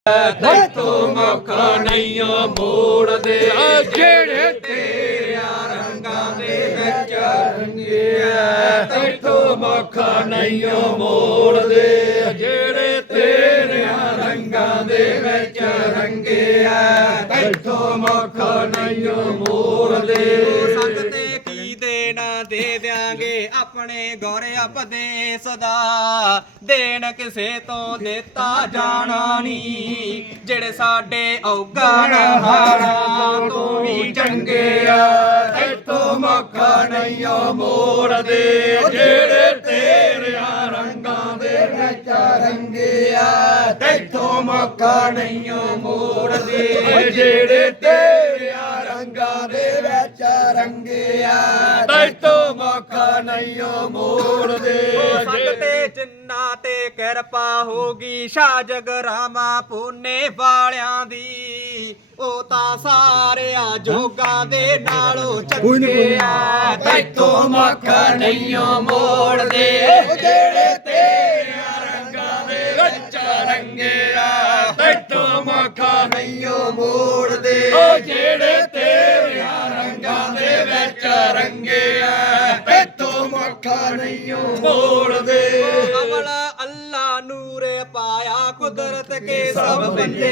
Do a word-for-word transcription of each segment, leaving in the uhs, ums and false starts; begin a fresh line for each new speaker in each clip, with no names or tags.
ਤੈਥੋਂ ਮੁਖ ਨਹੀਂ ਮੋੜਦੇ ਜਿਹੜੇ ਤੇਰਿਆਂ ਰੰਗਾਂ ਦੇ ਵਿੱਚ ਰੰਗੇ ਤੈਥੋਂ ਮੁਖ ਨਹੀਂ ਮੋੜਦੇ ਜਿਹੜੇ ਤੇਰਿਆਂ ਰੰਗਾਂ ਦੇ ਵਿੱਚ ਰੰਗੇ ਤੈਥੋਂ ਮੁਖ ਨਹੀਂ ਮੋੜਦੇ।
ਸੰਗ ਤੇ ਕੀ ਦੇਣਾ ਦੇ ਦਿਆਂਗੇ ਆਪਣੇ ਗੌਰੇ ਉਪਦੇਸ ਦਾ ਦੇਣ ਕਿਸੇ ਤੋਂ ਦਿੱਤਾ ਜਾਣਾ ਨਹੀਂ ਜਿਹੜੇ ਸਾਡੇ ਔਗਣ ਹਾਰਾਂ ਤੋਂ ਵੀ ਚੰਗੇ ਆ
ਤੈਥੋਂ ਮੁਖ ਨਹੀਂ ਮੋੜਦੇ ਜਿਹੜੇ ਤੇਰਿਆਂ ਰੰਗਾਂ ਦੇ ਵਿੱਚ ਰੰਗੇ ਆ ਤੈਥੋਂ ਮੁਖ ਨਹੀਂ ਮੋੜਦੇ ਜਿਹੜੇ ਤੇਰਿਆਂ ਰੰਗਾਂ ਦੇ ਵਿੱਚ ਰੰਗੇ ਆ ਤੈਥੋਂ ਮੁਖ ਨਹੀਂ ਮੋੜਦੇ।
ਸੰਗ ਤੇ ਜਿੰਨਾ ਤੇ ਕਿਰਪਾ ਹੋਗੀ ਸ਼ਾਹ ਜਗਰਾਮਾ ਪੂਨੇ ਵਾਲਿਆਂ ਦੀ ਉਹ ਤਾਂ ਸਾਰਿਆਂ ਜੋਗਾਂ ਦੇ ਨਾਲੋਂ ਚੰਗੇ ਆ
ਤੈਥੋਂ ਮੁਖ ਨਹੀਂ ਮੋੜਦੇ ਜਿਹੜੇ ਤੇਰਿਆਂ ਰੰਗਾਂ ਦੇ ਵਿੱਚ ਰੰਗੇ ਆ ਤੈਥੋਂ ਮੁਖ ਨਹੀਂ ਮੋੜਦੇ ਜਿਹੜੇ ਤੇਰਿਆਂ ਰੰਗਾਂ ਦੇ ਵਿੱਚ ਰੰਗੇ ਆ ਤੈਥੋਂ ਮੁਖ ਨਹੀਂ ਮੋੜਦੇ।
ਅਵਲ ਅੱਲਾ ਨੂਰ ਪਾਇਆ ਕੁਦਰਤ ਕੇ ਸਭ ਬੰਦੇ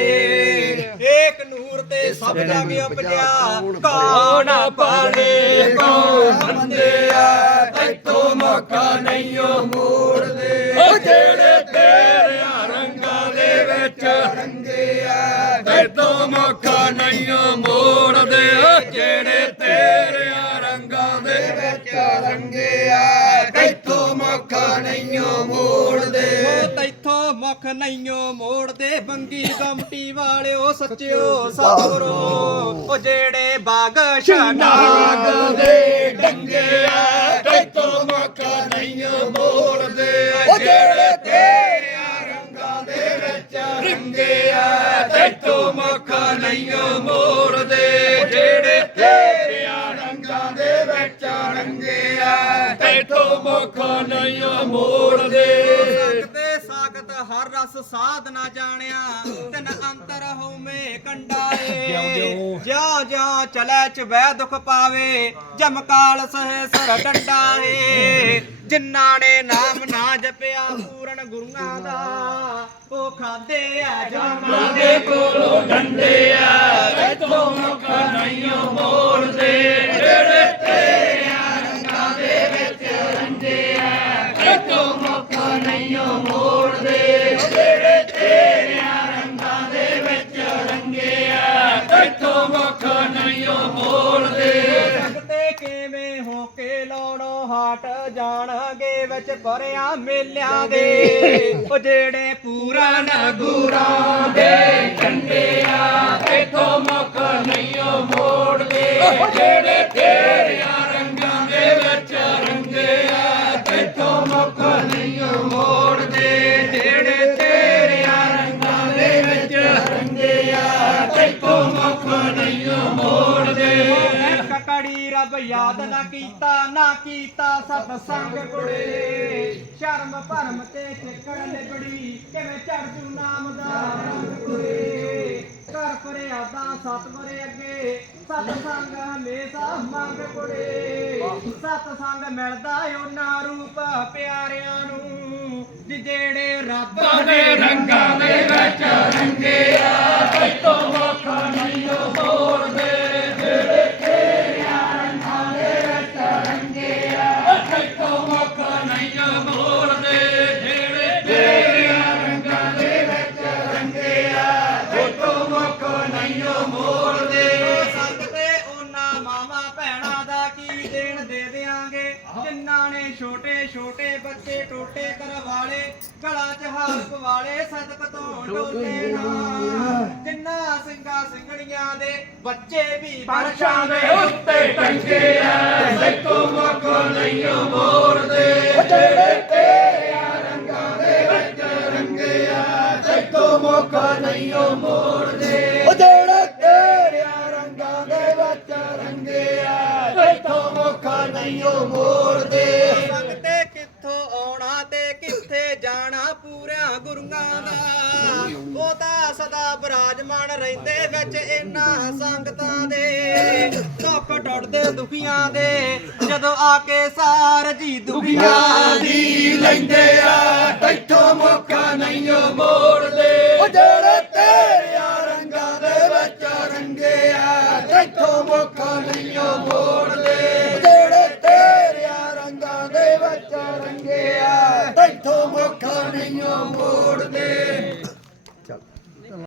ਏਕ ਨੂਰ ਤੇ ਸਭ ਜਗ ਉਪਜਿਆ ਕੌਣ ਪਾਲੇ
ਕੌਣ ਬੰਦੇ ਆ ਤੈਥੋਂ ਮੁਖ ਨਹੀਂ ਮੋੜਦੇ ਜਿਹੜੇ ਤੇਰਿਆਂ ਰੰਗਾਂ ਦੇ ਵਿੱਚ ਰੰਗੇ ਆ ਤੈਥੋਂ ਮੁਖ ਨਹੀਂ ਮੋੜਦੇ ਜਿਹੜੇ ਤੇਰਿਆਂ ਰੰਗਾਂ ਦੇ ਵਿੱਚ ਰੰਗੇ ਆ ਤੈਥੋਂ ਮੁਖ ਨਹੀਂ ਮੋੜਦੇ
ਤੈਥੋਂ ਮੁਖ ਨਹੀਂਓ ਮੋੜਦੇ ਬੰਗੀ ਗਮਟੀ ਵਾਲਿਓ ਸੱਚਿਓ ਸਤਿਗੁਰੂ ਉਹ ਜਿਹੜੇ ਬਾਗ
ਨਾਗ ਦੇ ਡੰਗੇ ਆ ਤੈਥੋਂ ਮੁਖ ਨਹੀਂ ਮੋੜਦੇ ਜਿਹੜੇ ਤੇਰਿਆਂ ਰੰਗਾਂ ਦੇ ਵਿੱਚ ਰੰਗੇ ਆ ਤੈਥੋਂ ਮੁਖ ਨਹੀਂ ਮੋੜਦੇ ਜਿਹੜੇ ਤੇਰਿਆਂ ਰੰਗਾਂ ਦੇ ਵਿੱਚ ਰੰਗੇ ਆ ਤੈਥੋਂ ਮੁਖ ਨਹੀਂ ਮੋੜਦੇ।
ਤੇ ਸਾਖਤ ਹਰ ਰਸ ਸਾਧ ਨਾ ਜਾਣਿਆ ਤਿਨ ਅੰਤਰ ਹਉਮੈ ਕੰਡਾਏ ਜਿਉ ਜਿਉ ਚਲੇ ਚਵੈ ਦੁਖ ਪਾਵੇ ਜਮਕਾਲ ਸਹਿ ਸਰ ਡੰਡਾ ਏ ਜਿਨ੍ਹਾਂ ਨੇ ਨਾਮ ਨਾ ਜਪਿਆ ਪੂਰਨ ਗੁਰੂਆਂ ਦਾ ਉਹ ਖਾਦੇ ਆ ਜਾਮਾਂ
ਦੇ ਕੋਲੋਂ ਡੰਡੇ ਆ ਤੈਥੋਂ ਮੁਖ ਨਹੀਂ ਮੋੜਦੇ ਜਿਹੜੇ ਤੇਰਿਆਂ ਰੰਗਾਂ ਦੇ ਵਿੱਚ ਰੰਗੇ ਆ ਤੈਥੋਂ ਮੁਖ ਨਹੀਂ ਮੋੜਦੇ ਜਿਹੜੇ ਤੇਰਿਆਂ ਰੰਗਾਂ ਦੇ ਵਿੱਚ ਰੰਗੇ ਆ ਤੈਥੋਂ ਮੁਖ ਨਹੀਂ ਮੋੜਦੇ।
ਤੇ ਕਿਵੇਂ ਹੋ ਕੇ ਲੋੜੋ ਹਾਟ ਜਾਣਗੇ ਵਿੱਚ ਭਰਿਆ ਮੇਲਿਆਂ ਦੇ ਉਹ ਜਿਹੜੇ ਪੂਰਨ ਗੁਰਾਂ ਦੇ
ਝੰਡੇ ਆ ਤੈਥੋਂ ਮੁਖ ਨਹੀਂ ਮੋੜਦੇ ਜਿਹੜੇ ਤੇਰਿਆਂ ਰੰਗਾਂ ਦੇ ਵਿੱਚ ਰੰਗੇ ਆ ਤੈਥੋਂ ਮੁਖ ਨਹੀਂ ਮੋੜਦੇ ਜਿਹੜੇ ਤੇਰਿਆਂ ਰੰਗਾਂ ਦੇ ਵਿੱਚ ਰੰਗੇ ਆ ਤੈਥੋਂ ਮੁਖ ਨਹੀਂ ਮੋੜਦੇ।
ਕੜੀ ਰੱਬ ਯਾਦ ਨਾ ਕੀਤਾ ਨਾ ਕੀਤਾ ਸਤ ਸੰਗ ਕੁੜੇ ਸ਼ਰਮ ਭਰਮ ਤੇ ਚਿੱਕੜ ਲਿਬੜੀ ਕਿਵੇਂ ਚੜਜੂ ਨਾਮ ਦਾ ਰੰਗ ਕੁੜੇ ਕਰ ਫਰਿਆਦਾ ਸਤ ਵਰੇ ਅੱਗੇ ਸਤ ਸੰਗ ਹਮੇਸ਼ਾ ਮੰਗ ਕੁੜੇ ਸਤ ਸੰਗ ਮਿਲਦਾ ਉਹਨਾਂ ਰੂਪ ਪਿਆਰਿਆਂ ਨੂੰ ਜਿਹੜੇ ਰੱਬ
ਦੇ ਰੰਗਾਂ ਦੇ ਵਿੱਚ ਰੰਗੇ ਆ ਤੈਥੋਂ ਮੁਖ ਨਹੀਂ ਮੋੜਦੇ ਜਿਹੜੇ ਤੇਰਿਆਂ ਰੰਗਾਂ ਦੇ ਵਿੱਚ ਰੰਗੇ ਆ ਤੈਥੋਂ ਮੁਖ ਨਹੀਂ ਮੋੜਦੇ ਜਿਹੜੇ ਤੇਰਿਆਂ ਰੰਗਾਂ ਦੇ ਵਿੱਚ ਰੰਗੇ ਆ ਤੈਥੋਂ ਮੁਖ ਨਹੀਂ ਮੋੜਦੇ।
ਸੰਗ ਤੇ ਉਹਨਾਂ ਮਾਵਾਂ ਭੈਣਾਂ ਦਾ ਕੀ ਦੇਣ ਦੇ ਦਿਆਂਗੇ ਜਿਨ੍ਹਾਂ ਨੇ ਛੋਟੇ ਛੋਟੇ ਬੱਚੇ ਟੋਟੇ ਕਰਵਾਲੇ ਗਲਾਂ 'ਚ ਹਾਰ ਪਵਾਲੇ ਸਦਕ ਤੋਂ ਡੋਲੇ ਨਾ ਜਿਨ੍ਹਾਂ ਸਿੰਘਾਂ ਸਿੰਘਣੀਆਂ ਦੇ ਬੱਚੇ ਵੀ
ਫਰਸ਼ਾਂ ਦੇ ਉੱਤੇ ਟੰਗੇ ਆ ਤੈਥੋਂ ਮੁਖ ਨਹੀਂ ਮੋੜਦੇ ਜਿਹੜੇ ਤੇਰਿਆਂ ਰੰਗਾਂ ਦੇ ਵਿੱਚ ਰੰਗੇ ਆ ਤੈਥੋਂ ਮੁਖ ਨਹੀਂ ਮੋੜਦੇ ਜਿਹੜੇ ਤੇਰਿਆਂ ਰੰਗਾਂ ਦੇ ਵਿੱਚ ਰੰਗੇ ਆ ਤੈਥੋਂ ਮੁਖ ਨਹੀਂ ਮੋੜਦੇ।
ਸੰਗ ਤੇ ਕਿੱਥੋਂ ਆਉਣਾ ਤੇ ਕਿੱਥੇ ਜਾਣਾ ਪੂਰਿਆਂ ਗੁਰੂਆਂ ਦਾ ਉਹ ਤਾਂ ਸਦਾ ਬਿਰਾਜਮਾਨ ਰਹਿੰਦੇ ਵਿੱਚ ਇਹਨਾਂ ਸੰਗਤਾਂ ਦੇ ਦੁੱਖ ਟੁੱਟਦੇ ਦੁਖੀਆਂ ਦੇ ਜਦੋਂ ਆ ਕੇ ਸਾਰ ਜੀ ਦੁਖੀਆਂ
ਦੀ ਲੈਂਦੇ ਆ ਤੈਥੋਂ ਮੁੱਖ ਨਹੀਂ ਮੋੜਦੇ